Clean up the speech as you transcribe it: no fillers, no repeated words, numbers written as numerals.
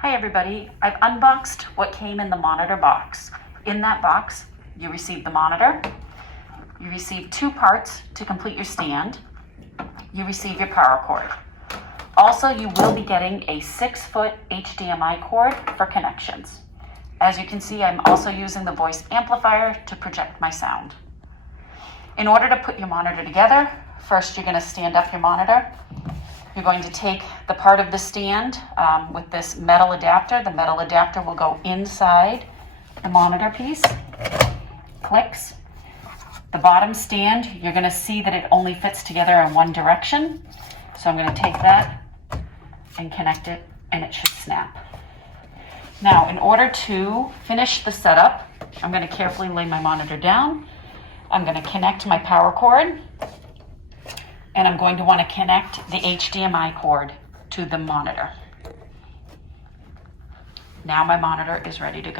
Hi everybody, I've unboxed what came in the monitor box. In that box, you received the monitor, you received 2 parts to complete your stand, you receive your power cord. Also, you will be getting a 6-foot HDMI cord for connections. As you can see, I'm also using the voice amplifier to project my sound. In order to put your monitor together, first you're going to stand up your monitor. You're going to take the part of the stand with this metal adapter. The metal adapter will go inside the monitor piece. Clicks. The bottom stand, you're going to see that it only fits together in one direction. So I'm going to take that and connect it, and it should snap. Now, in order to finish the setup, I'm going to carefully lay my monitor down. I'm going to connect my power cord, and I'm going to want to connect the HDMI cord to the monitor. Now my monitor is ready to go.